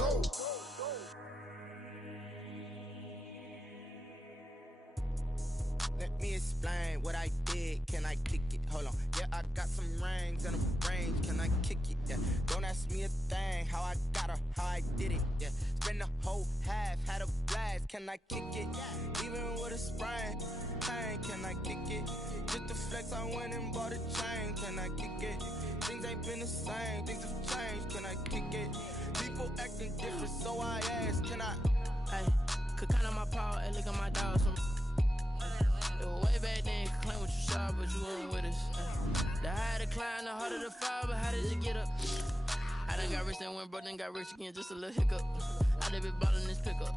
go. Let me explain what I did. Can I kick it? Hold on. Yeah, I got some rings and a range. Can I kick it? Yeah. Don't ask me a thing. How I got her, how I did it. Yeah. Spend the whole half, had a blast. Can I kick it? Even with a sprain, pain. Can I kick it? Just the flex, I went and bought a chain. Can I kick it? Things ain't been the same. Things have changed. Can I kick it? People acting different, so I ask. Can I? Hey, could count on my power and look at my dogs. Way back then, you could claim what you saw, but you wasn't with us. The higher the climb, the harder the fall, but how did you get up? I done got rich, then went broke, then got rich again, just a little hiccup. I done been ballin' this pickup.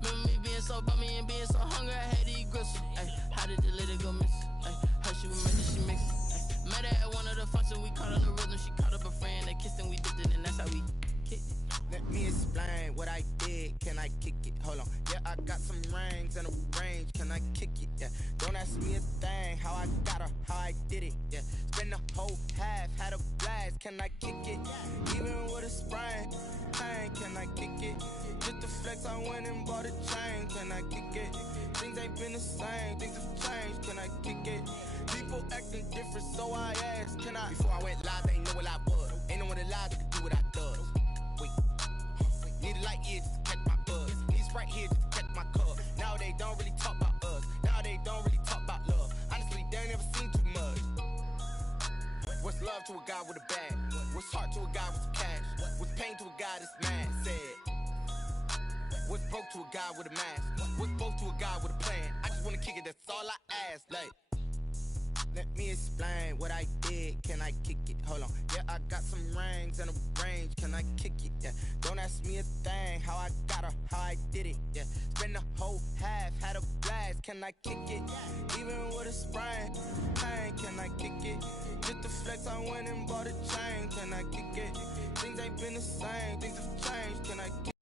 Remember me being so bummy and being so hungry, I had to eat gristle. Ay, how did the lady go miss? Ay, how she was made, she mixed. Met her at one of the functions, we caught on the rhythm, she caught up a friend, they kissed and we dipped it, and that's how we kicked it. Let me explain what I did. Can I kick it? Hold on. Yeah, I got some rings and a range. Can I kick it? Yeah. Don't ask me a thing. How I got her, how I did it. Yeah. Spend the whole half, had a blast. Can I kick it? Even with a sprain, pain. Can I kick it? Just the flex, I went and bought a chain. Can I kick it? Things ain't been the same. Things have changed. Can I kick it? People acting different, so I asked. Can I? Before I went live, they ain't know what I was. Ain't no one alive that could do what I does. Wait. Need a light here just to catch my buzz. Need Sprite here just to catch my cup. Now they don't really talk about us. Now they don't really talk about love. Honestly, they ain't never seen too much. What's love to a guy with a bag? What's heart to a guy with some cash? What's pain to a guy that's mad? Said. What's broke to a guy with a mask? What's both to a guy with a plan? I just wanna kick it, that's all I ask. Like, let me explain what I did. Can I kick it? Hold on. Yeah, I got some rings and a range. Can I kick it? Yeah. Don't ask me a thing. How I got her, how I did it. Yeah. Spend the whole half, had a blast. Can I kick it? Even with a sprain, pain. Can I kick it? Just the flex, I went and bought a chain. Can I kick it? Things ain't been the same. Things have changed. Can I kick it?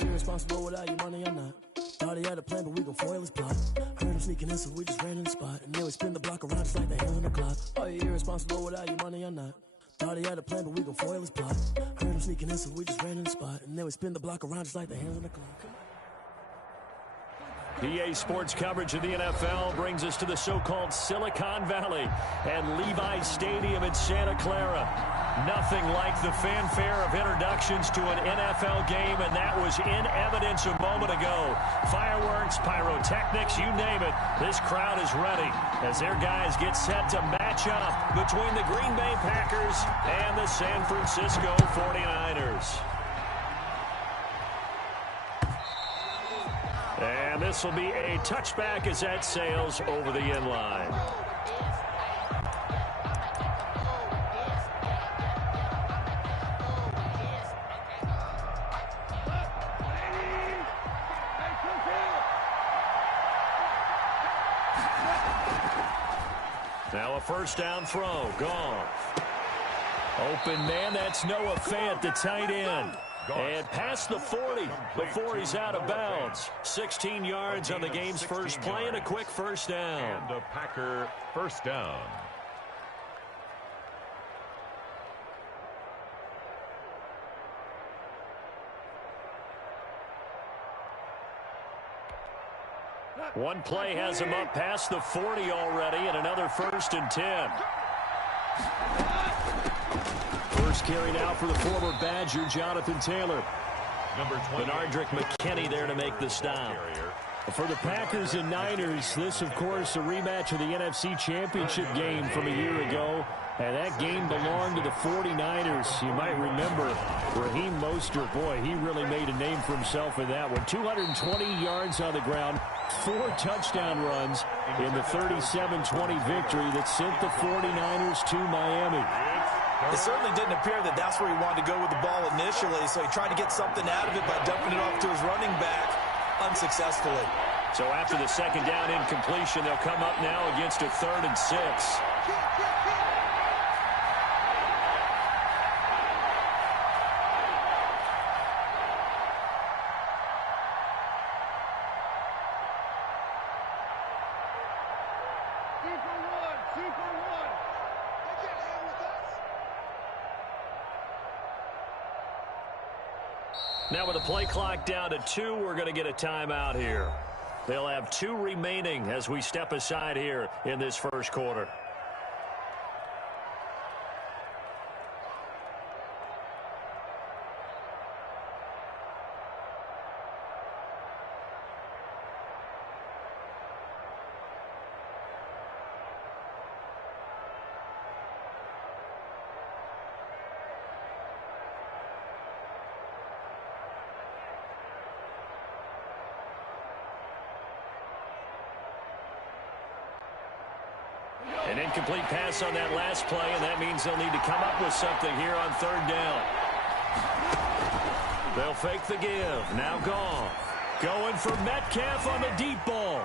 Irresponsible without your money or not. Thought he had a plan, but we gon' foil his plot. Heard him sneaking in, so we just ran in the spot. And then we spin the block around just like the hell in the clock. Are you irresponsible without your money or not? Thought he had a plan, but we gon' foil his plot. Heard him sneaking in, so we just ran in the spot. And then we spin the block around just like the hell in the clock. PA Sports coverage of the NFL brings us to the so-called Silicon Valley and Levi's Stadium in Santa Clara. Nothing like the fanfare of introductions to an NFL game, and that was in evidence a moment ago. Fireworks, pyrotechnics, you name it. This crowd is ready as their guys get set to match up between the Green Bay Packers and the San Francisco 49ers. And this will be a touchback as that sails over the end line. Now a first down throw. Gone. Open man, that's Noah Fant, the tight end. And past the 40 before he's out of bounds. 16 yards on the game's first play and a quick first down. And a Packer first down. One play has him up past the 40 already, and another 1st and 10. First carry now for the former Badger, Jonathan Taylor. Number 20. Benardrick McKinney there to make the stop. For the Packers and Niners, this, of course, a rematch of the NFC Championship game from a year ago. And that game belonged to the 49ers. You might remember Raheem Mostert. Boy, he really made a name for himself in that one. 220 yards on the ground, 4 touchdown runs in the 37-20 victory that sent the 49ers to Miami. It certainly didn't appear that that's where he wanted to go with the ball initially, so he tried to get something out of it by dumping it off to his running back unsuccessfully. So after the second down incompletion, they'll come up now against a 3rd and 6. Now with the play clock down to 2, we're going to get a timeout here. They'll have 2 remaining as we step aside here in this first quarter. An incomplete pass on that last play, and that means they'll need to come up with something here on 3rd down. They'll fake the give. Now Goff. Going for Metcalf on the deep ball.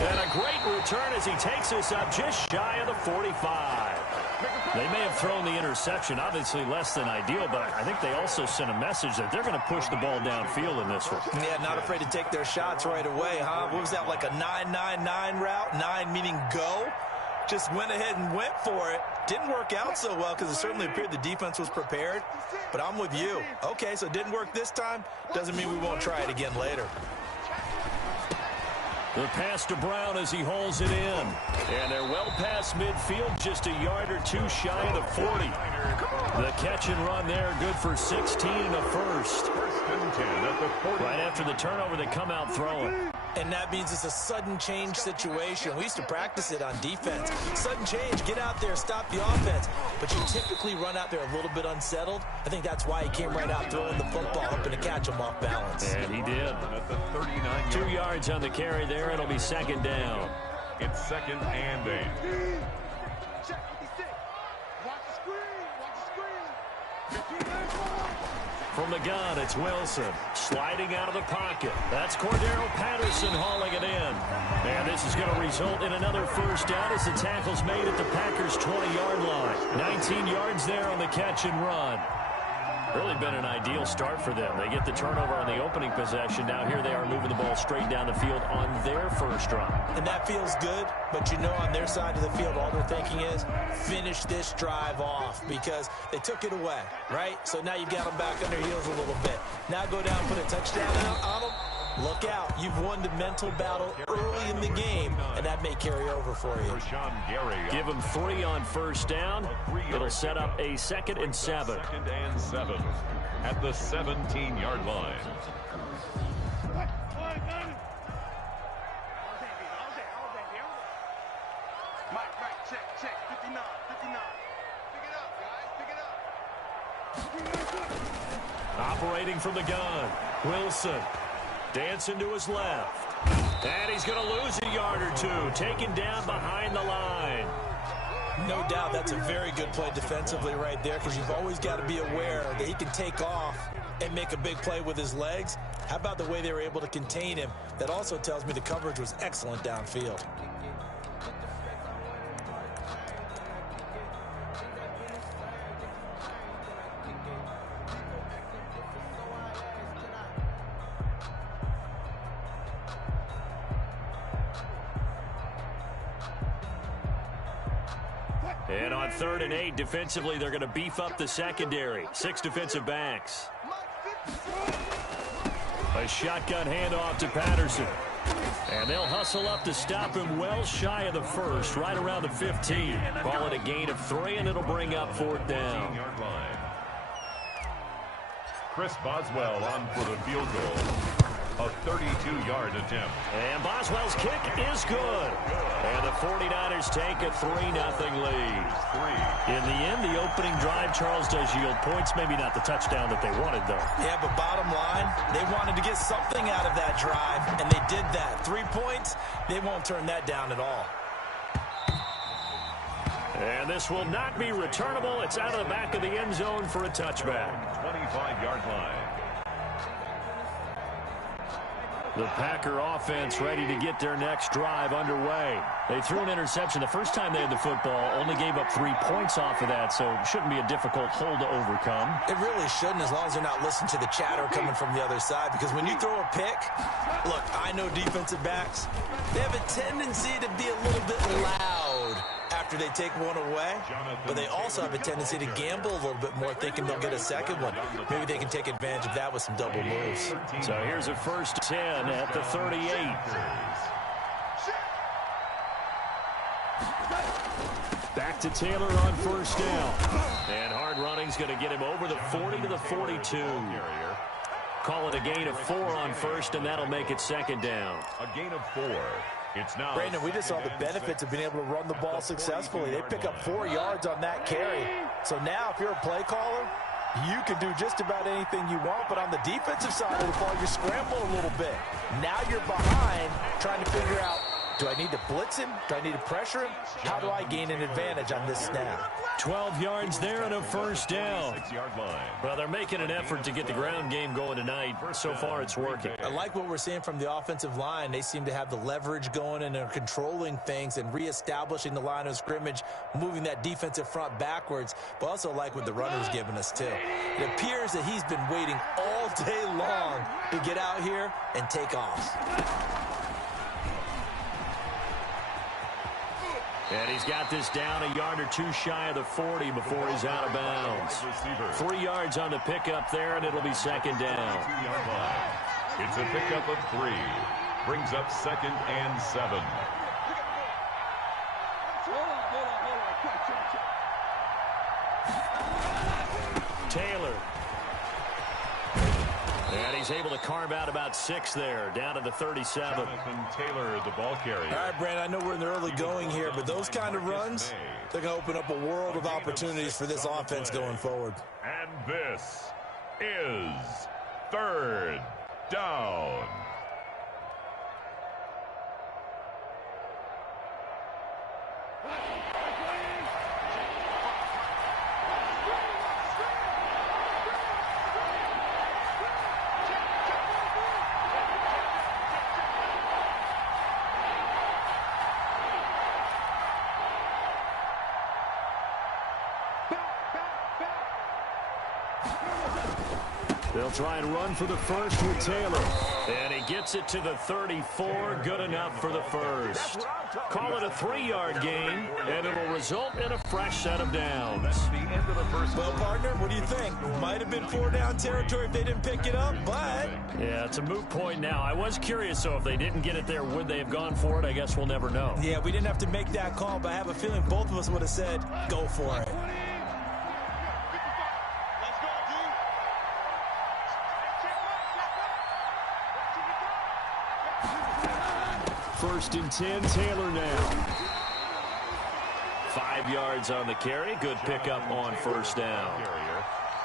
And a great return as he takes us up just shy of the 45. They may have thrown the interception, obviously less than ideal, but I think they also sent a message that they're going to push the ball downfield in this one. Yeah, not afraid to take their shots right away, huh? What was that, like a 9-9-9 route? 9 meaning go? Just went ahead and went for it. Didn't work out so well because it certainly appeared the defense was prepared. But I'm with you. Okay, so it didn't work this time. Doesn't mean we won't try it again later. The pass to Brown as he hauls it in. And they're well past midfield, just a yard or 2 shy of the 40. The catch and run there, good for 16 and a first. Right after the turnover, they come out throwing. And that means it's a sudden change situation. We used to practice it on defense. Sudden change, get out there, stop the offense. But you typically run out there a little bit unsettled. I think that's why he came right out throwing the football, hoping to catch him off balance. And he did. 2 yards on the carry there. It'll be 2nd down. It's 2nd and 8. From the gun, it's Wilson. Sliding out of the pocket. That's Cordero Patterson hauling it in. And this is going to result in another first down as the tackle's made at the Packers' 20-yard line. 19 yards there on the catch and run. Really been an ideal start for them. They get the turnover on the opening possession. Now here they are moving the ball straight down the field on their first drive. And that feels good, but you know on their side of the field all they're thinking is finish this drive off because they took it away, right? So now you've got them back on their heels a little bit. Now go down, put a touchdown on them. Look out. You've won the mental battle early in the game, and that may carry over for you. Give them 3 on first down. It'll set up a 2nd and 7. 2nd and 7 at the 17-yard line. Operating from the gun, Wilson. Dancing to his left. And he's going to lose a yard or 2. Taken down behind the line. No doubt that's a very good play defensively right there because you've always got to be aware that he can take off and make a big play with his legs. How about the way they were able to contain him? That also tells me the coverage was excellent downfield. And on 3rd and 8, defensively, they're going to beef up the secondary. 6 defensive backs. A shotgun handoff to Patterson. And they'll hustle up to stop him well shy of the first, right around the 15. Call it a gain of 3, and it'll bring up 4th down. Chris Boswell on for the field goal. A 32-yard attempt. And Boswell's kick is good. And the 49ers take a 3-0 lead. In the end, the opening drive, Charles, does yield points. Maybe not the touchdown that they wanted, though. Yeah, but bottom line, they wanted to get something out of that drive, and they did that. 3 points, they won't turn that down at all. And this will not be returnable. It's out of the back of the end zone for a touchback. 25-yard line. The Packer offense ready to get their next drive underway. They threw an interception the first time they had the football, only gave up 3 points off of that, so it shouldn't be a difficult hole to overcome. It really shouldn't, as long as they're not listening to the chatter coming from the other side, because when you throw a pick, look, I know defensive backs, they have a tendency to be a little bit loud after they take one away, but they also have a tendency to gamble a little bit more, thinking they'll get a second one. Maybe they can take advantage of that with some double moves. So here's a 1st 10 at the 38. Back to Taylor on 1st down. And hard running's going to get him over the 40 to the 42. Call it a gain of 4 on 1st, and that'll make it 2nd down. A gain of 4. It's now Brandon, we just saw the benefits of being able to run the ball successfully. They pick up 4 yards on that carry. So now if you're a play caller, you can do just about anything you want, but on the defensive side of the ball, you're scrambling a little bit. Now you're behind trying to figure out, do I need to blitz him? Do I need to pressure him? How do I gain an advantage on this snap? 12 yards there and a 1st down. 6-yard line. Well, they're making an effort to get the ground game going tonight. So far, it's working. I like what we're seeing from the offensive line. They seem to have the leverage going and are controlling things and reestablishing the line of scrimmage, moving that defensive front backwards, but also like what the runner's giving us, too. It appears that he's been waiting all day long to get out here and take off. And he's got this down a yard or 2 shy of the 40 before he's out of bounds. 3 yards on the pickup there, and it'll be 2nd down. 2-yard line. It's a pickup of 3. Brings up 2nd and 7. Taylor. And he's able to carve out about 6 there, down to the 37. Jonathan Taylor, the ball carrier. All right, Brandon, I know we're in the early going here, but those kind of runs, they're going to open up a world of opportunities for this offense going forward. And this is 3rd down. They'll try and run for the 1st with Taylor. And he gets it to the 34. Good enough for the 1st. Call it a 3-yard gain, and it'll result in a fresh set of downs. The end of the first. Well, partner, what do you think? Might have been 4-down territory if they didn't pick it up, but... Yeah, it's a moot point now. I was curious, so if they didn't get it there, would they have gone for it? I guess we'll never know. Yeah, we didn't have to make that call, but I have a feeling both of us would have said, go for it. 1st and 10, Taylor now. 5 yards on the carry. Good pickup on 1st down.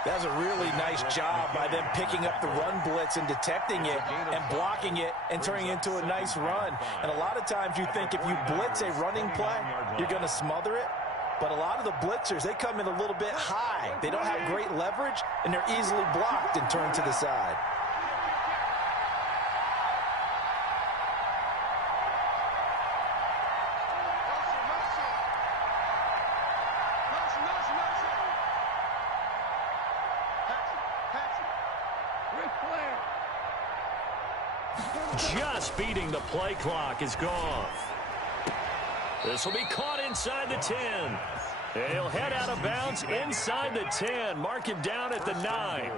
That's a really nice job by them picking up the run blitz and detecting it and blocking it and turning it into a nice run. And a lot of times you think if you blitz a running play, you're going to smother it. But a lot of the blitzers, they come in a little bit high. They don't have great leverage, and they're easily blocked and turned to the side. Just beating the play clock is gone. This will be caught inside the 10. He'll head out of bounds inside the 10. Mark him down at the 9.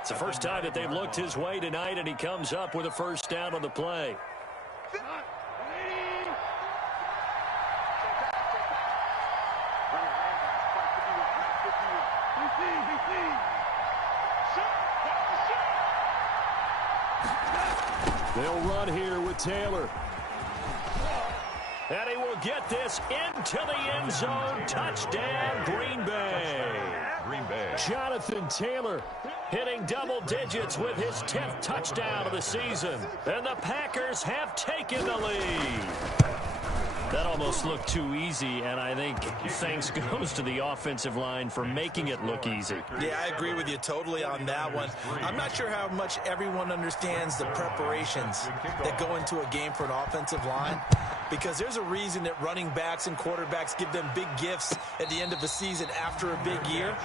It's the first time that they've looked his way tonight, and he comes up with a 1st down on the play. They'll run here with Taylor. And he will get this into the end zone. Touchdown, Green Bay. Green Bay. Jonathan Taylor hitting double digits with his 10th touchdown of the season. And the Packers have taken the lead. That almost looked too easy, and I think thanks goes to the offensive line for making it look easy. Yeah, I agree with you totally on that one. I'm not sure how much everyone understands the preparations that go into a game for an offensive line, because there's a reason that running backs and quarterbacks give them big gifts at the end of the season after a big year.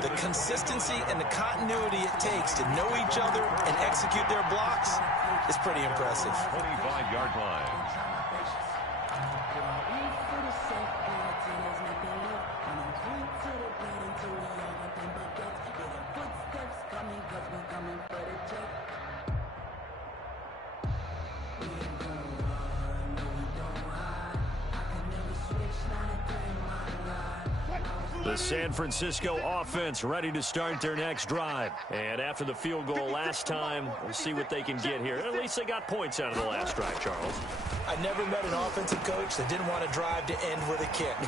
The consistency and the continuity it takes to know each other and execute their blocks is pretty impressive. 25-yard line. The San Francisco offense ready to start their next drive. And after the field goal last time, we'll see what they can get here. At least they got points out of the last drive, Charles. I never met an offensive coach that didn't want to drive to end with a kick.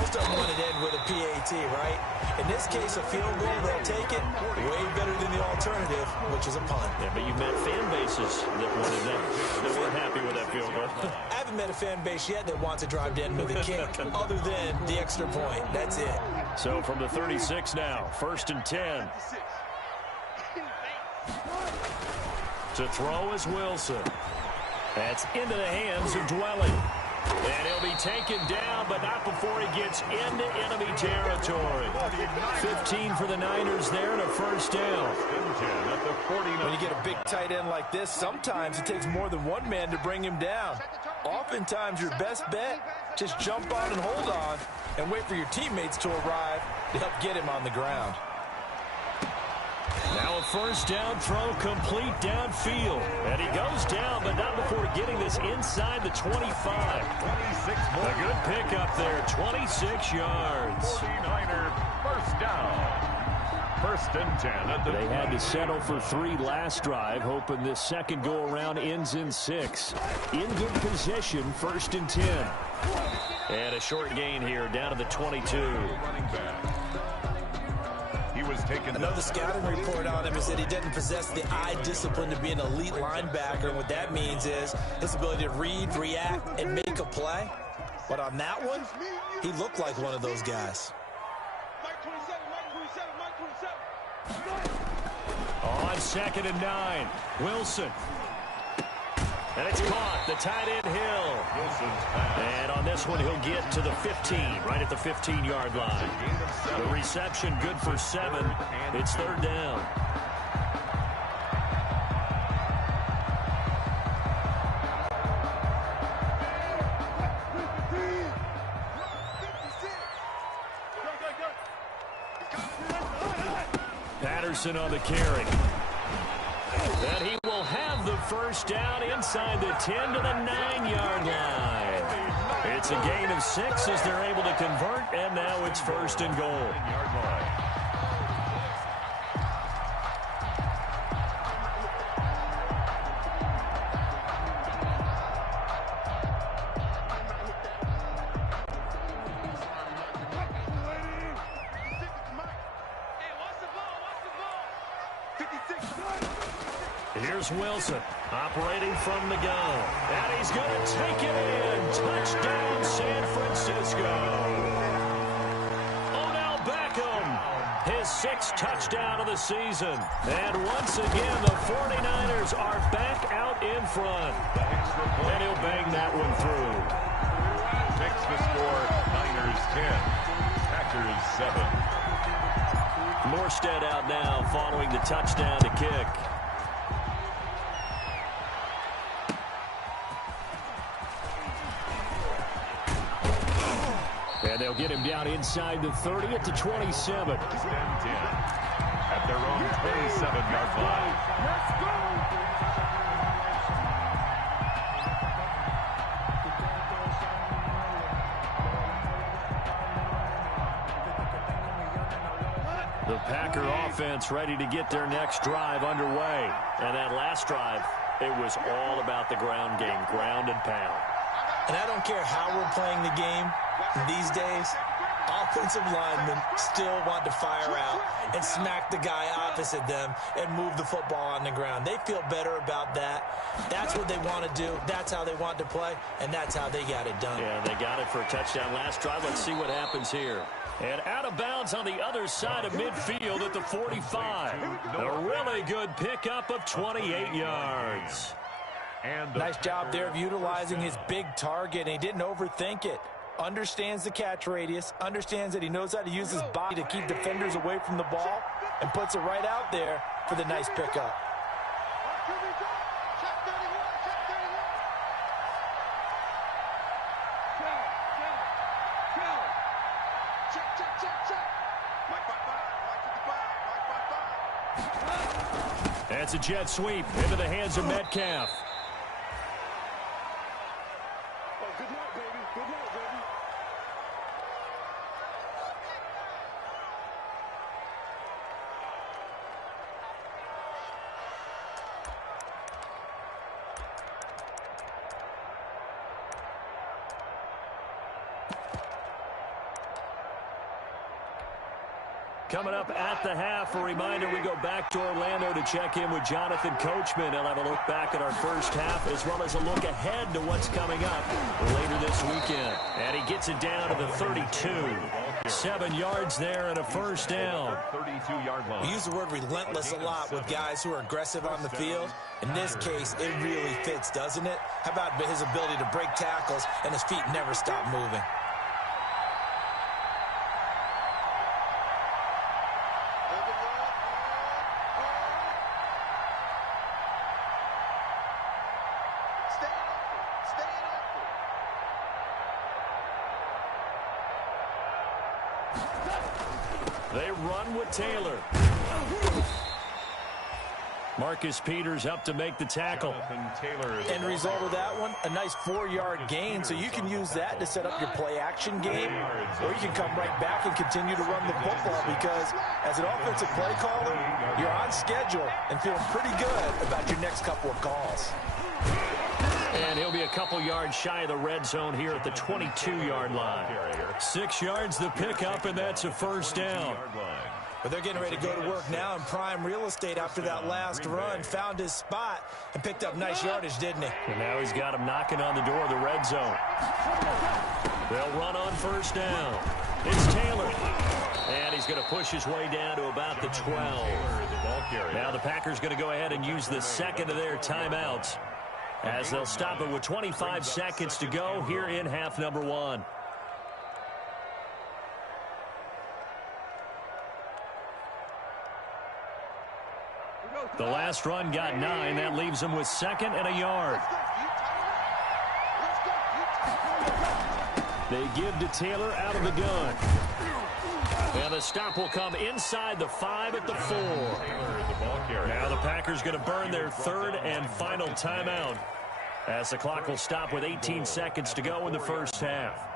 Most of them want to end with a PAT, right? In this case, a field goal, they'll take it way better than the alternative, which is a punt. Yeah, but you've met fan bases that wanted that. They weren't happy with that field goal. I haven't met a fan base yet that wants to drive to end with a kick other than the extra point. That's it. So from the 36 now, 1st and 10. To throw is Wilson. That's into the hands of Dwelly. And he'll be taken down, but not before he gets into enemy territory. 15 for the Niners there and a first down. When you get a big tight end like this, sometimes it takes more than one man to bring him down. Oftentimes, your best bet, just jump on and hold on and wait for your teammates to arrive to help get him on the ground. Now a first down throw complete downfield. And he goes down, but not before getting this inside the 25. A good pickup there, 26 yards. 49er first down. 1st and 10. They had to settle for 3 last drive, hoping this second go-around ends in 6. In good position, 1st and 10. And a short gain here, down to the 22. Running back. Another scouting report on him is that he doesn't possess the eye discipline to be an elite linebacker, and what that means is his ability to read, react, and make a play. But on that one, he looked like one of those guys. On 2nd and 9, Wilson. And it's caught, the tight end Hill. And on this one, he'll get to the 15, right at the 15-yard line. The reception good for 7. It's 3rd down. Patterson on the carry. And he will have the first down inside the 10 to the 9-yard line. It's a gain of 6 as they're able to convert, and now it's 1st and goal. Here's Wilson operating from the gun. And he's going to take it in. Touchdown, San Francisco. Odell Beckham, his 6th touchdown of the season. And once again, the 49ers are back out in front. And he'll bang that one through. Makes the score Niners 10, Packers 7. Morstead out now following the touchdown to kick. And they'll get him down inside the 30 at the 27. 10-10 at their own 27-yard line. Let's go! The Packer offense ready to get their next drive underway. And that last drive, it was all about the ground game, ground and pound. And I don't care how we're playing the game these days, offensive linemen still want to fire out and smack the guy opposite them and move the football on the ground. They feel better about that. That's what they want to do. That's how they want to play, and that's how they got it done. Yeah, they got it for a touchdown last drive. Let's see what happens here. And out of bounds on the other side of midfield at the 45. A really good pickup of 28 yards. Nice job there of utilizing his big target, and he didn't overthink it. Understands the catch radius, understands that he knows how to use his body to keep defenders away from the ball, and puts it right out there for the nice pickup. That's a jet sweep into the hands of Metcalf. Good luck, baby. Good luck, baby. Coming up at the half, a reminder we go back to Orlando to check in with Jonathan Coachman. He'll have a look back at our first half as well as a look ahead to what's coming up later this weekend. And he gets it down to the 32. 7 yards there and a first down. 32-yard line. We use the word relentless a lot with guys who are aggressive on the field. In this case, it really fits, doesn't it? How about his ability to break tackles and his feet never stop moving? They run with Taylor. Marcus Peters up to make the tackle. End result of that one, a nice 4-yard gain, so you can use that to set up your play-action game, or you can come right back and continue to run the football because as an offensive play caller, you're on schedule and feeling pretty good about your next couple of calls. And he'll be a couple yards shy of the red zone here at the 22-yard line. 6 yards the pickup, and that's a first down. But they're getting ready to go to work now in prime real estate after that last run. Found his spot and picked up nice yardage, didn't he? And now he's got him knocking on the door of the red zone. They'll run on first down. It's Taylor. And he's going to push his way down to about the 12. Now the Packers going to go ahead and use the second of their timeouts as they'll stop it with 25 seconds to go here in half number 1. The last run got 9. That leaves him with 2nd and a yard. They give to Taylor out of the gun. And the stop will come inside the 5 at the 4. Now the Packers going to burn their 3rd and final timeout as the clock will stop with 18 seconds to go in the first half.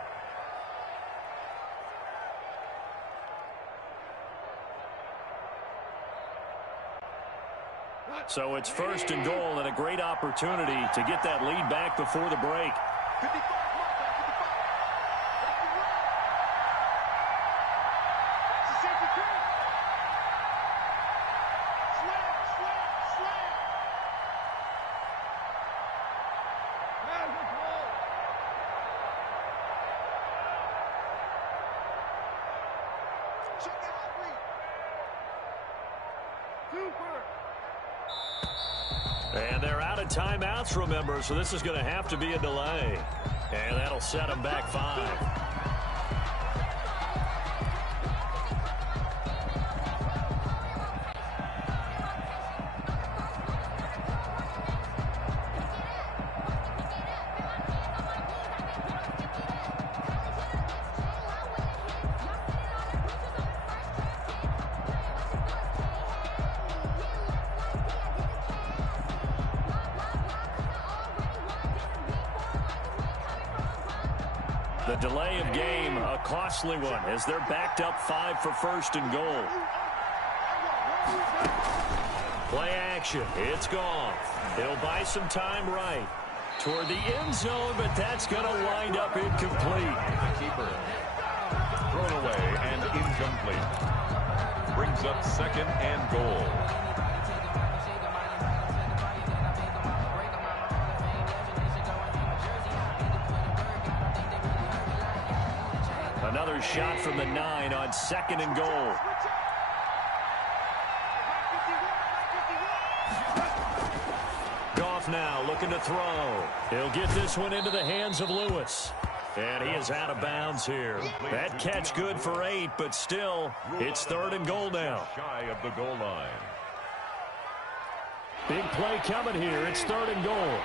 So it's 1st and goal and a great opportunity to get that lead back before the break. And they're out of timeouts, remember, so this is going to have to be a delay. And that'll set them back 5. The delay of game, a costly one, as they're backed up 5 for 1st and goal. Play action. It's gone. He'll buy some time right toward the end zone, but that's going to wind up incomplete. Keeper. Thrown away and incomplete. Brings up 2nd and goal. Another shot from the 9 on 2nd and goal. Goff now looking to throw. He'll get this one into the hands of Lewis. And he is out of bounds here. That catch good for 8, but still, it's 3rd and goal now. Shy of the goal line. Big play coming here. It's 3rd and goal.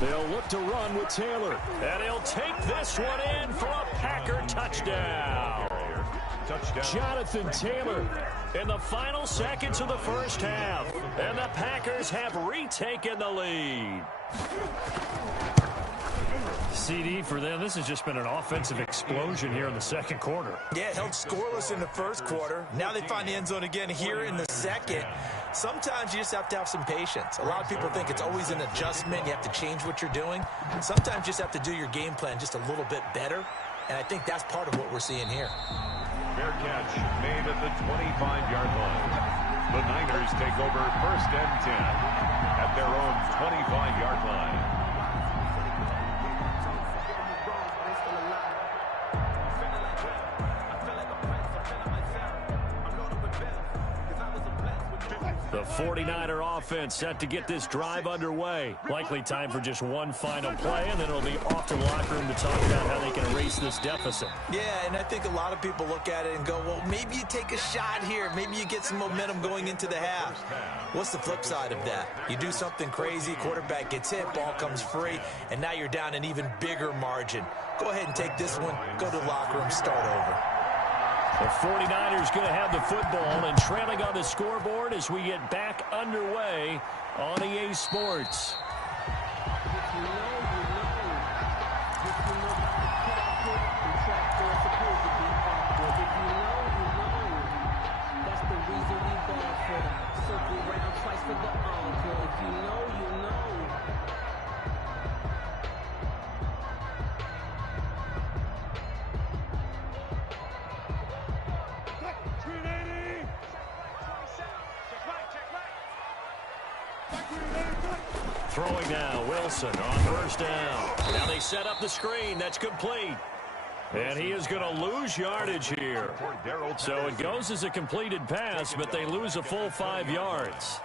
They'll look to run with Taylor. And he'll take this one in for a Packer touchdown. Jonathan Taylor in the final seconds of the first half. And the Packers have retaken the lead. CD for them. This has just been an offensive explosion here in the second quarter. Yeah, held scoreless in the first quarter. Now they find the end zone again here in the second. Sometimes you just have to have some patience. A lot of people think it's always an adjustment. You have to change what you're doing. Sometimes you just have to do your game plan just a little bit better. And I think that's part of what we're seeing here. Fair catch made at the 25-yard line. The Niners take over 1st and 10 at their own 25-yard line. The 49er offense set to get this drive underway. Likely time for just one final play, and then it'll be off to the locker room to talk about how they can erase this deficit. Yeah, and I think a lot of people look at it and go, well, maybe you take a shot here. Maybe you get some momentum going into the half. What's the flip side of that? You do something crazy, quarterback gets hit, ball comes free, and now you're down an even bigger margin. Go ahead and take this one, go to the locker room, start over. The 49ers going to have the football and trailing on the scoreboard as we get back underway on EA Sports. Throwing now, Wilson on first down. Now they set up the screen. That's complete. And he is going to lose yardage here. So it goes as a completed pass, but they lose a full 5 yards.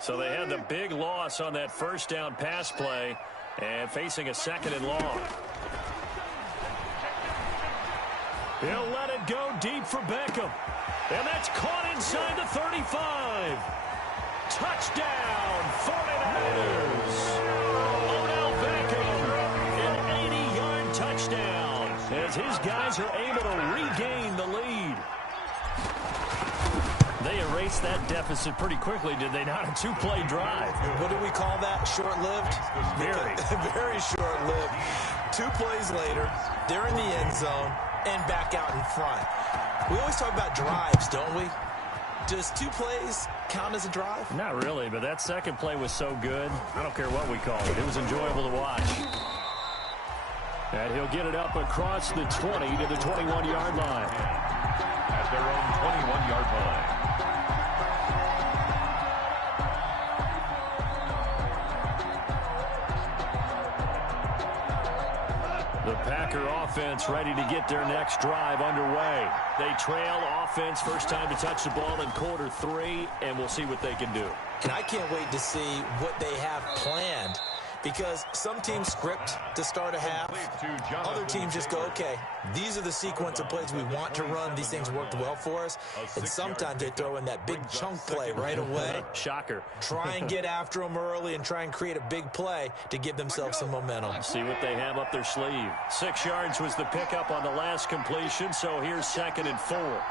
So they had the big loss on that first down pass play and facing a 2nd and long. He'll let it go deep for Beckham. And that's caught inside the 35. Touchdown, 49ers. Odell Beckham, an 80-yard touchdown as his guys are able to regain the lead. They erased that deficit pretty quickly, did they not? A 2-play drive. What do we call that? Short-lived? Very short-lived. 2 plays later, they're in the end zone and back out in front. We always talk about drives, don't we? Does 2 plays count as a drive? Not really, but that second play was so good. I don't care what we call it. It was enjoyable to watch. And he'll get it up across the 20 to the 21-yard line. At their own 21-yard line. The Packer offense ready to get their next drive underway. They trail offense, first time to touch the ball in quarter 3, and we'll see what they can do. And I can't wait to see what they have planned because some teams script to start a half. Other teams just go, okay, these are the sequence of plays we want to run. These things worked well for us. And sometimes they throw in that big chunk play right away. Shocker. Try and get after them early and try and create a big play to give themselves some momentum. See what they have up their sleeve. 6 yards was the pickup on the last completion, so here's 2nd and 4.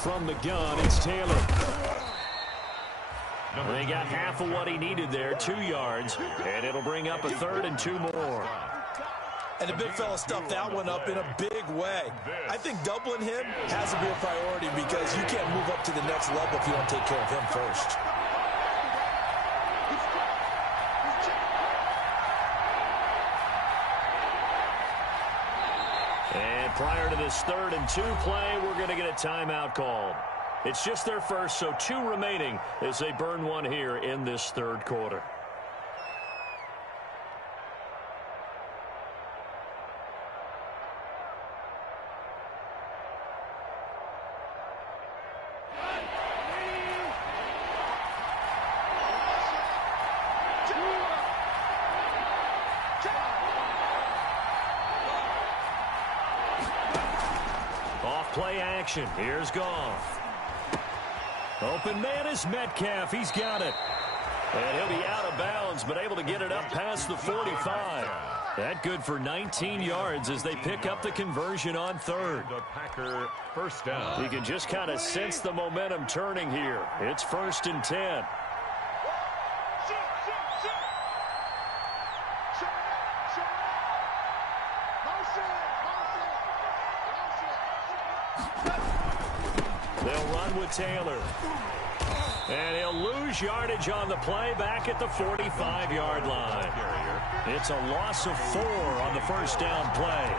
From the gun, it's Taylor. They got half of what he needed there, 2 yards, and it'll bring up a 3rd and 2 more. And the big fella stuffed that one up in a big way. I think doubling him has to be a priority because you can't move up to the next level if you don't take care of him first. And prior to this 3rd and 2 play, we're going to get a timeout called. It's just their first, so 2 remaining as they burn one here in this 3rd quarter. Play action. Here's Goff. Open man is Metcalf. He's got it. And he'll be out of bounds, but able to get it up past the 45. That good for 19 yards as they pick up the conversion on 3rd. The Packer first down. You can just kind of sense the momentum turning here. It's 1st and 10. They'll run with Taylor. And he'll lose yardage on the play back at the 45-yard line. It's a loss of 4 on the first down play.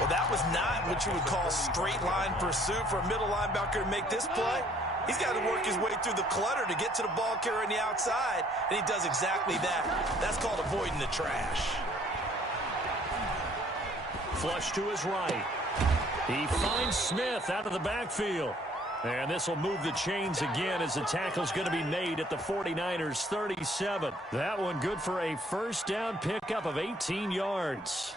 Well, that was not what you would call straight line pursuit for a middle linebacker to make this play. He's got to work his way through the clutter to get to the ball carrier on the outside, and he does exactly that. That's called avoiding the trash. Flush to his right. He finds Smith out of the backfield. And this will move the chains again as the tackle's going to be made at the 49ers 37. That one good for a first down pickup of 18 yards.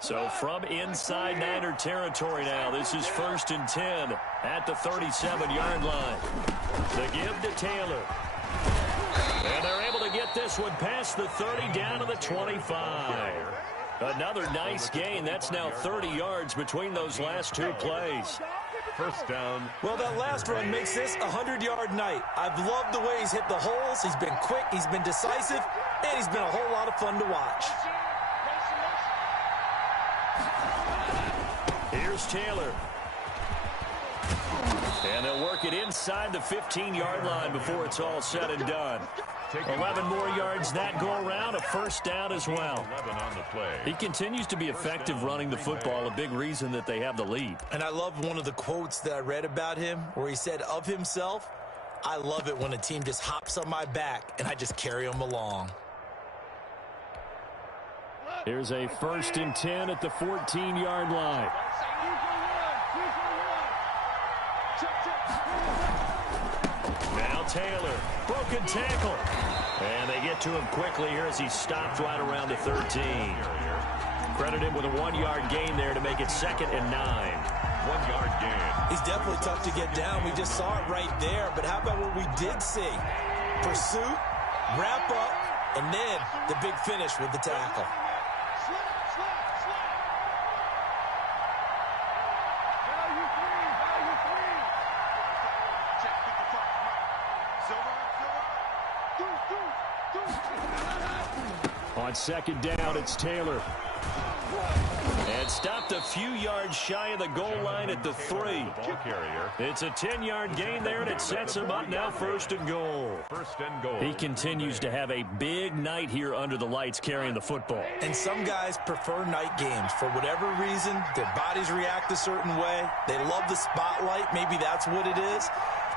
So from inside Niner territory now, this is 1st and 10 at the 37-yard line. The give to Taylor. And they're able to get this one past the 30 down to the 25. Another nice gain. That's now 30 yards between those last 2 plays. First down. Well, that last run makes this a 100-yard night. I've loved the way he's hit the holes. He's been quick, he's been decisive, and he's been a whole lot of fun to watch. Here's Taylor. And they'll work it inside the 15-yard line before it's all said and done. 11 more yards that go around, a first down as well. 11 on the play. He continues to be effective running the football, a big reason that they have the lead. And I love one of the quotes that I read about him where he said of himself, I love it when a team just hops on my back and I just carry them along. Here's a 1st and 10 at the 14-yard line. Now Taylor, broken tackle. And they get to him quickly here as he stopped right around the 13. Credit him with a 1-yard gain there to make it 2nd and 9. 1-yard gain. He's definitely tough to get down. We just saw it right there. But how about what we did see? Pursuit, wrap up, and then the big finish with the tackle. On 2nd down, it's Taylor. And stopped a few yards shy of the goal line at the 3. It's a 10-yard gain there, and it sets him up now 1st and goal. 1st and goal. He continues to have a big night here under the lights carrying the football. And some guys prefer night games. For whatever reason, their bodies react a certain way. They love the spotlight. Maybe that's what it is.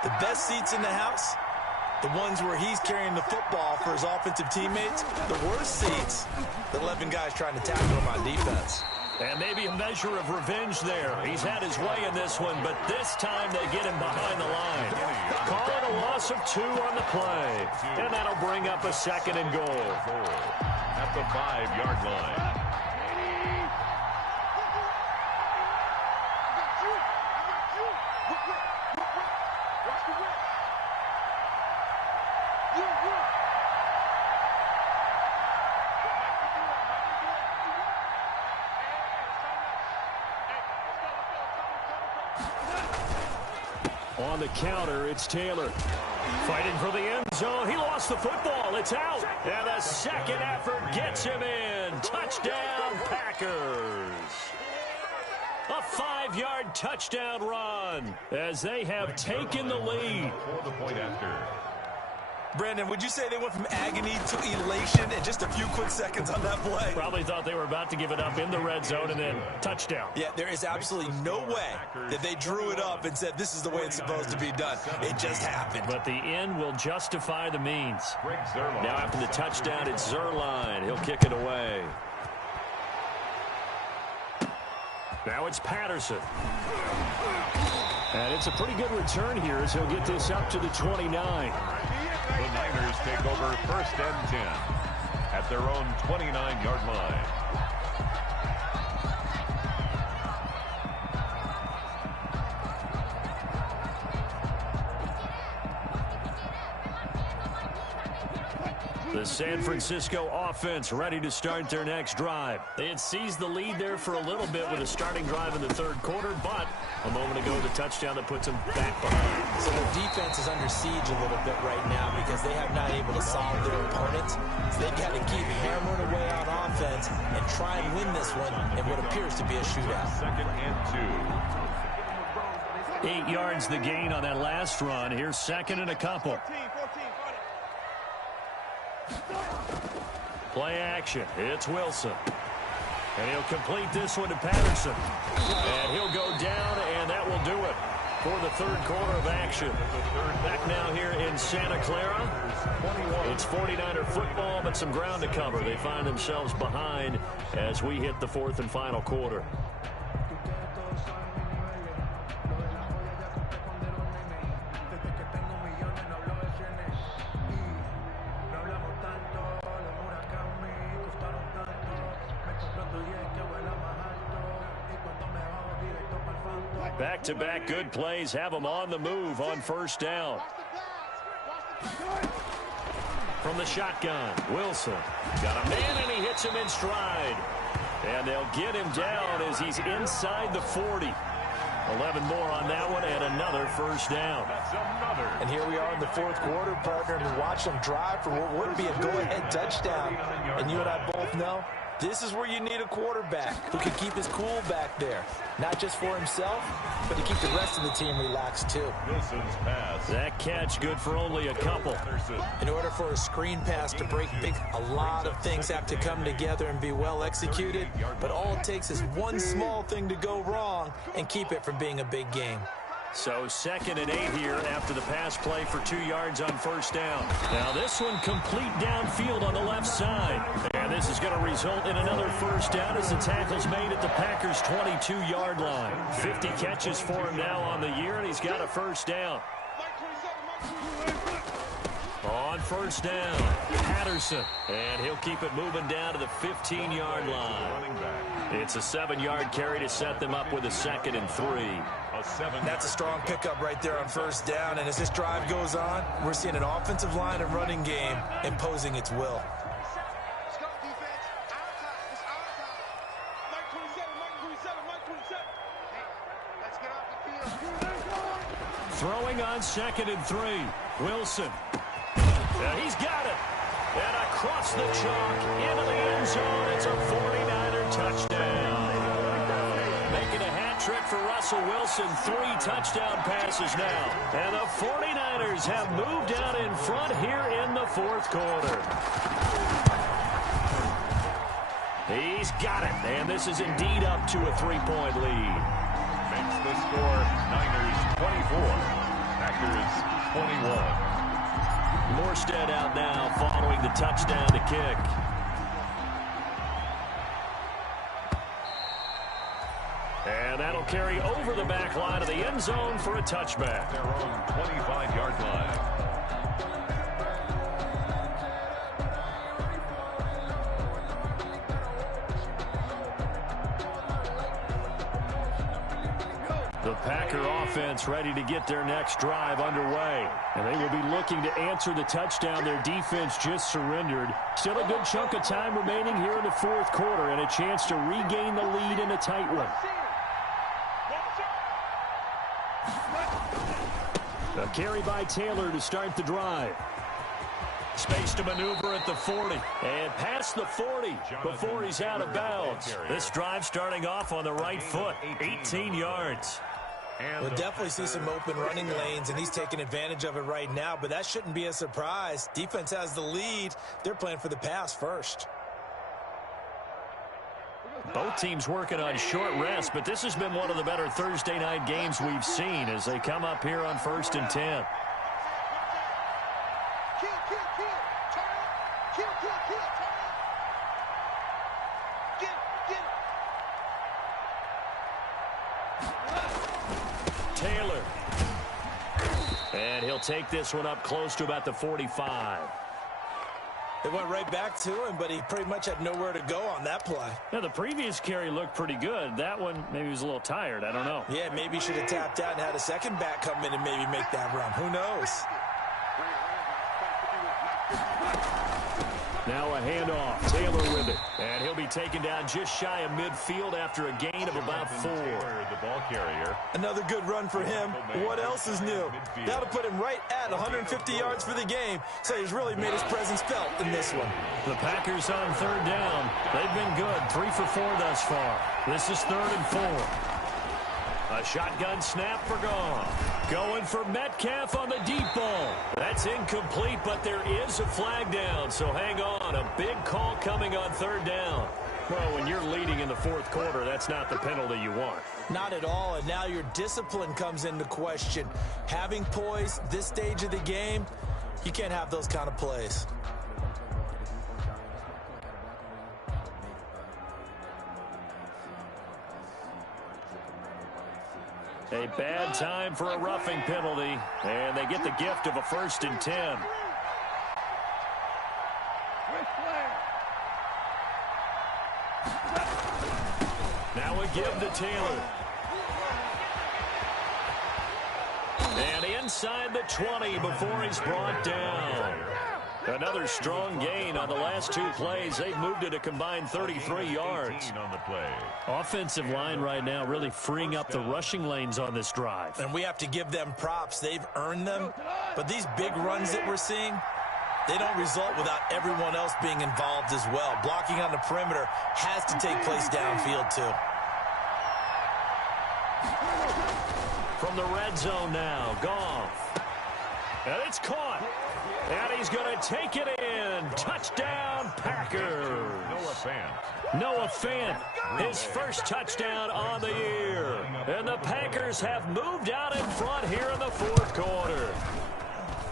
The best seats in the house, the ones where he's carrying the football for his offensive teammates. The worst seats, the 11 guys trying to tackle him on defense. And maybe a measure of revenge there. He's had his way in this one, but this time they get him behind the line. Call it a loss of 2 on the play. And that'll bring up a 2nd and goal. At the 5-yard line. On the counter, it's Taylor. Fighting for the end zone. He lost the football. It's out. And the second effort gets him in. Touchdown, Packers. A 5-yard touchdown run as they have taken the lead. For the point after. Brandon, would you say they went from agony to elation in just a few quick seconds on that play? Probably thought they were about to give it up in the red zone and then touchdown. Yeah, there is absolutely no way that they drew it up and said this is the way it's supposed to be done. It just happened. But the end will justify the means. Now after the touchdown, it's Zerline. He'll kick it away. Now it's Patterson. And it's a pretty good return here as he'll get this up to the 29. The Niners take over 1st and 10 at their own 29-yard line. The San Francisco offense ready to start their next drive. They had seized the lead there for a little bit with a starting drive in the 3rd quarter, but a moment ago the touchdown that puts them back behind. So their defense is under siege a little bit right now because they have not able to solve their opponents. So they've got to keep hammering away on offense and try and win this one in what appears to be a shootout. 2nd and 2. 8 yards the gain on that last run. Here's 2nd and a couple. Play action. It's Wilson. And he'll complete this one to Patterson. And he'll go down, and that will do it for the 3rd quarter of action. Back now here in Santa Clara. It's 49er football, but some ground to cover. They find themselves behind as we hit the 4th and final quarter. Back-to-back good plays have them on the move on 1st down. From the shotgun, Wilson got a man and he hits him in stride. And they'll get him down as he's inside the 40. 11 more on that one and another 1st down. And here we are in the 4th quarter, partner, and watch them drive for what would be a go-ahead touchdown. And you and I both know this is where you need a quarterback who can keep his cool back there. Not just for himself, but to keep the rest of the team relaxed too. Wilson's pass. That catch good for only a couple. In order for a screen pass to break big, a lot of things have to come together and be well executed. But all it takes is one small thing to go wrong and keep it from being a big game. So 2nd and 8 here after the pass play for 2 yards on 1st down. Now this one complete downfield on the left side. And this is going to result in another 1st down as the tackle's made at the Packers' 22-yard line. 50 catches for him now on the year, and he's got a 1st down. On 1st down, Patterson. And he'll keep it moving down to the 15-yard line. It's a 7-yard carry to set them up with a 2nd and 3. That's a strong pickup right there on 1st down. And as this drive goes on, we're seeing an offensive line and running game imposing its will. Throwing on 2nd and 3. Wilson. He's got it. And across the chalk into the end zone. It's a 49er touchdown. Making a hat trick for Russell Wilson. 3 touchdown passes now. And the 49ers have moved out in front here in the 4th quarter. He's got it. And this is indeed up to a 3-point lead. Makes the score Niners 24. Packers 21. Morstead out now following the touchdown to kick. And that'll carry over the back line of the end zone for a touchback. Their own 25-yard line. The Packer offense ready to get their next drive underway. And they will be looking to answer the touchdown their defense just surrendered. Still a good chunk of time remaining here in the fourth quarter and a chance to regain the lead in a tight one. A carry by Taylor to start the drive. Space to maneuver at the 40. And past the 40 before he's out of bounds. This drive starting off on the right foot. 18 yards. We'll definitely see some open running lanes, and he's taking advantage of it right now, but that shouldn't be a surprise. Defense has the lead. They're playing for the pass first. Both teams working on short rest, but this has been one of the better Thursday night games we've seen as they come up here on 1st and 10. Taylor. And he'll take this one up close to about the 45. It went right back to him, but he pretty much had nowhere to go on that play. Yeah, the previous carry looked pretty good. That one, maybe he was a little tired. I don't know. Yeah, maybe he should have tapped out and had a second back come in and maybe make that run. Who knows? Now a handoff. Taylor with it. And he'll be taken down just shy of midfield after a gain of about 4. The ball carrier. Another good run for him. What else is new? That'll put him right at 150 yards for the game, so he's really made his presence felt in this one. The Packers on 3rd down. They've been good. 3 for 4 thus far. This is 3rd and 4. A shotgun snap for Goff. Going for Metcalf on the deep ball. That's incomplete, but there is a flag down, so hang on. A big call coming on 3rd down. Well, when you're leading in the 4th quarter, that's not the penalty you want. Not at all, and now your discipline comes into question. Having poise this stage of the game, you can't have those kind of plays. A bad time for a roughing penalty, and they get the gift of a 1st and 10. Now a give to Taylor. And inside the 20 before he's brought down. Another strong gain on the last 2 plays. They've moved it a combined 33 yards. On the play. Offensive line right now really freeing up the rushing lanes on this drive. And we have to give them props. They've earned them. But these big runs that we're seeing, they don't result without everyone else being involved as well. Blocking on the perimeter has to take place downfield too. From the red zone now, Goff. And it's caught. And he's going to take it in. Touchdown, Packers. Noah Fant. Noah Fant, his first touchdown on the year. And the Packers have moved out in front here in the 4th quarter.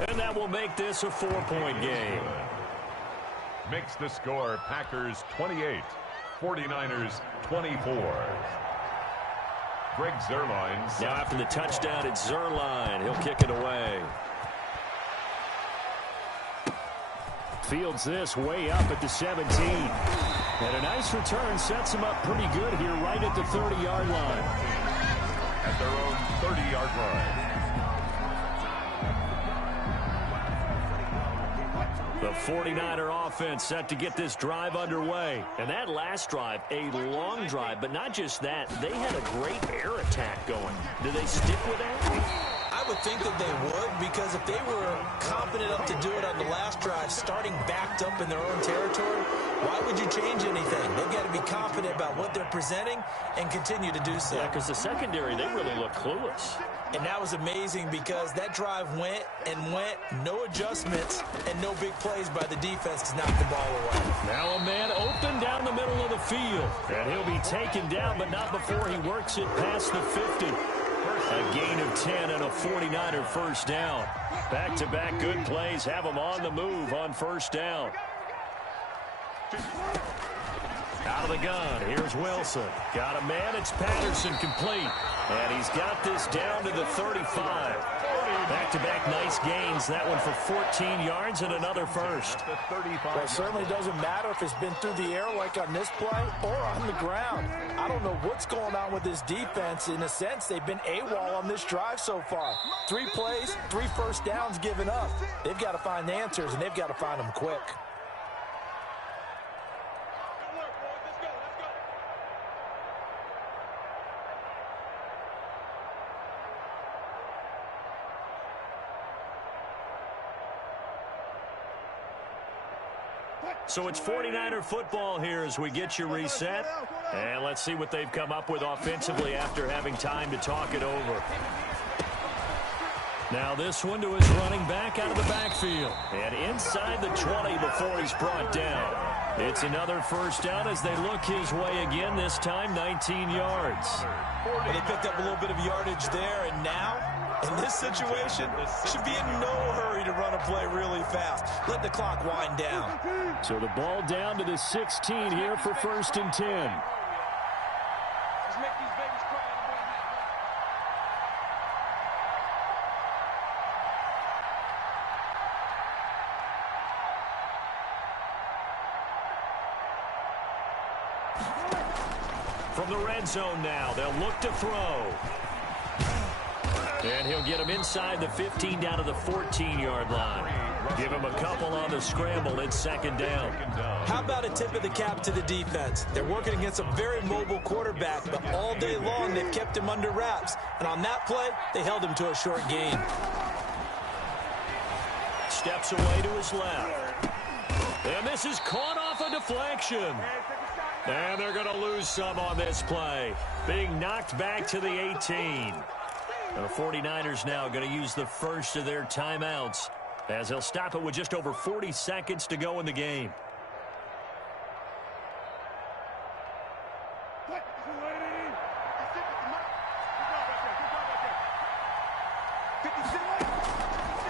And that will make this a 4-point game. Makes the score Packers 28, 49ers 24. Greg Zuerlein. Now after the touchdown, it's Zuerlein. He'll kick it away. Fields this way up at the 17. And a nice return sets him up pretty good here right at the 30-yard line. At their own 30-yard line. The 49er offense set to get this drive underway. And that last drive, a long drive, but not just that. They had a great air attack going. Do they stick with that? I would think that they would, because if they were confident enough to do it on the last drive, starting backed up in their own territory, why would you change anything? They've got to be confident about what they're presenting and continue to do so. Yeah, because the secondary, they really look clueless. And that was amazing because that drive went and went, no adjustments, and no big plays by the defense to knock the ball away. Now a man open down the middle of the field. And he'll be taken down, but not before he works it past the 50. A gain of 10 and a 49er first down. Back-to-back good plays have them on the move on first down. Out of the gun, here's Wilson. Got a man, it's Patterson, complete. And he's got this down to the 35. Back-to-back nice gains. That one for 14 yards and another first. Well, it certainly doesn't matter if it's been through the air like on this play or on the ground. I don't know what's going on with this defense. In a sense, they've been AWOL on this drive so far. 3 plays, 3 first downs given up. They've got to find answers, and they've got to find them quick. So it's 49er football here as we get you reset. And let's see what they've come up with offensively after having time to talk it over. Now this one to his running back out of the backfield. And inside the 20 before he's brought down. It's another first down as they look his way again, this time 19 yards. Well, they picked up a little bit of yardage there, and now, in this situation, should be in no hurry to run a play really fast. Let the clock wind down. So the ball down to the 16 here for 1st and 10. From the red zone now, they'll look to throw. And he'll get him inside the 15 down to the 14-yard line. Give him a couple on the scramble. It's 2nd down. How about a tip of the cap to the defense? They're working against a very mobile quarterback, but all day long they've kept him under wraps. And on that play, they held him to a short gain. Steps away to his left. And this is caught off a deflection. And they're going to lose some on this play. Being knocked back to the 18. The 49ers now going to use the first of their timeouts as they'll stop it with just over 40 seconds to go in the game.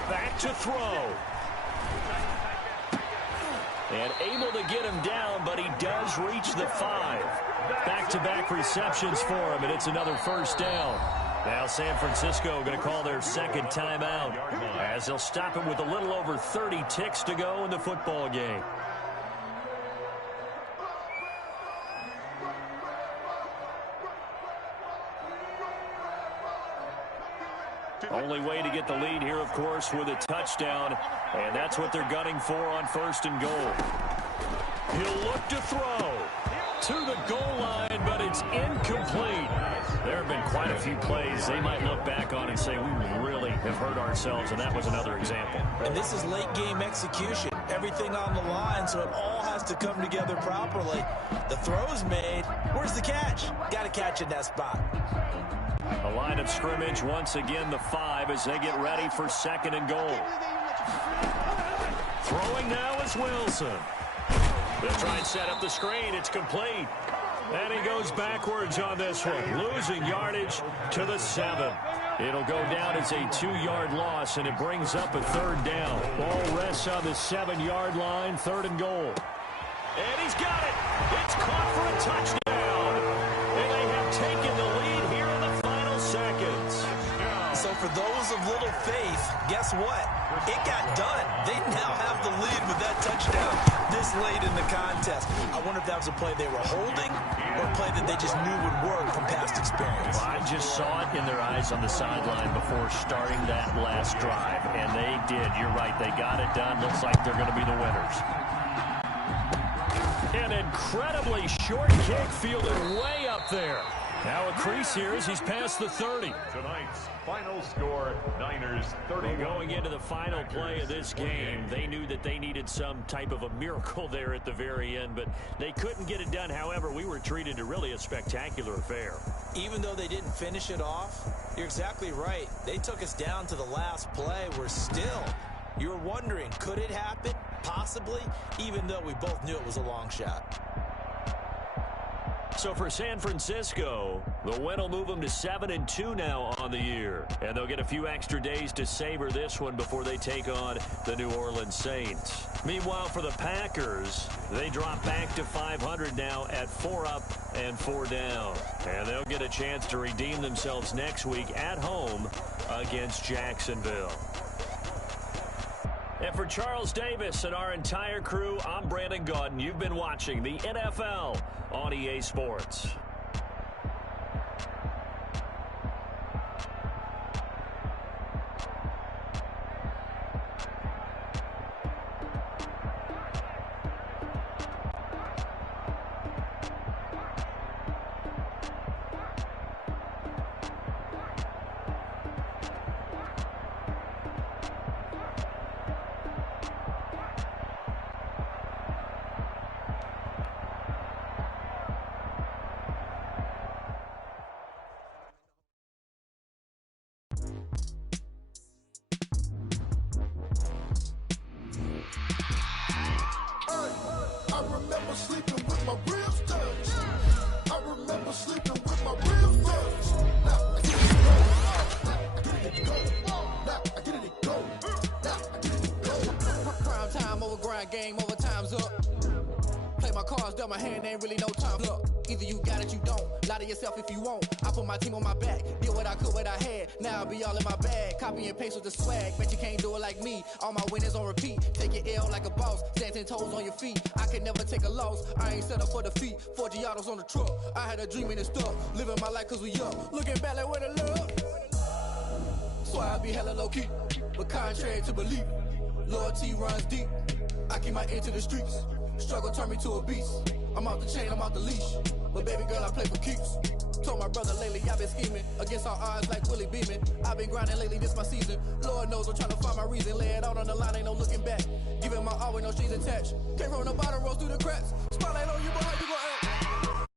Back to throw. And able to get him down, but he does reach the 5. Back-to-back receptions for him, and it's another first down. Now San Francisco going to call their 2nd timeout as they'll stop it with a little over 30 ticks to go in the football game. Only way to get the lead here, of course, with a touchdown, and that's what they're gunning for on 1st and goal. He'll look to throw to the goal line, but it's incomplete. There have been quite a few plays they might look back on and say, we really have hurt ourselves, and that was another example. And this is late-game execution. Everything on the line, so it all has to come together properly. The throw's made. Where's the catch? Got to catch in that spot. A line of scrimmage, once again, the 5 as they get ready for 2nd and goal. Throwing now is Wilson. They'll try and set up the screen. It's complete. And he goes backwards on this one, losing yardage to the 7. It'll go down as a 2-yard loss, and it brings up a 3rd down. Ball rests on the 7-yard line, 3rd and goal. And he's got it. It's caught for a touchdown. And they have taken the lead here in the final seconds. So for those of little faith, guess what? It got done. They now have the lead with that touchdown this late in the contest. I wonder if that was a play they were holding or a play that they just knew would work from past experience. Well, I just saw it in their eyes on the sideline before starting that last drive, and they did. You're right. They got it done. Looks like they're going to be the winners. An incredibly short kick fielded way up there. Now a crease here as he's past the 30. Tonight's final score, Niners 30. Going into the final play of this game, they knew that they needed some type of a miracle there at the very end, but they couldn't get it done. However, we were treated to really a spectacular affair. Even though they didn't finish it off, you're exactly right. They took us down to the last play. We're still, you're wondering, could it happen? Possibly, even though we both knew it was a long shot. So for San Francisco, the win will move them to 7-2 now on the year. And they'll get a few extra days to savor this one before they take on the New Orleans Saints. Meanwhile, for the Packers, they drop back to 500 now at 4 up and 4 down. And they'll get a chance to redeem themselves next week at home against Jacksonville. And for Charles Davis and our entire crew, I'm Brandon Gaudin. You've been watching the NFL on EA Sports. Game over, time's up. Play my cards, dealt my hand, ain't really no time. Look, either you got it, you don't. Lie to yourself if you won't. I put my team on my back, did what I could, what I had. Now I'll be all in my bag. Copy and paste with the swag. Bet you can't do it like me. All my winners on repeat. Take your L like a boss. Stand 10 toes on your feet. I can never take a loss. I ain't set up for defeat. 4 Giottos on the truck. I had a dream and it's stuck. Living my life cause we up. Looking back like where the love. So I be hella low key. But contrary to belief, loyalty runs deep. I keep my ear to the streets. Struggle turned me to a beast. I'm out the chain, I'm out the leash. But baby girl, I play for keeps. Told my brother lately, I've been scheming. Against all odds like Willie Beeman. I've been grinding lately, this my season. Lord knows I'm trying to find my reason. Lay it out on the line, ain't no looking back. Giving my all with no strings attached. Can't roll no bottom, rolls through the cracks. Spotlight on you, but how you gon' act?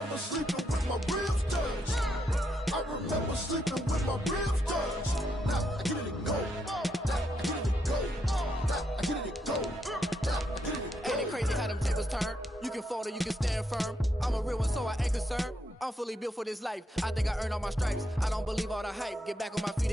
I'm sleeping with my ribs touched. I remember sleeping with my ribs touched. Now I get it and go. Turn. You can fold or you can stand firm. I'm a real one, so I ain't concerned. I'm fully built for this life. I think I earned all my stripes. I don't believe all the hype. Get back on my feet and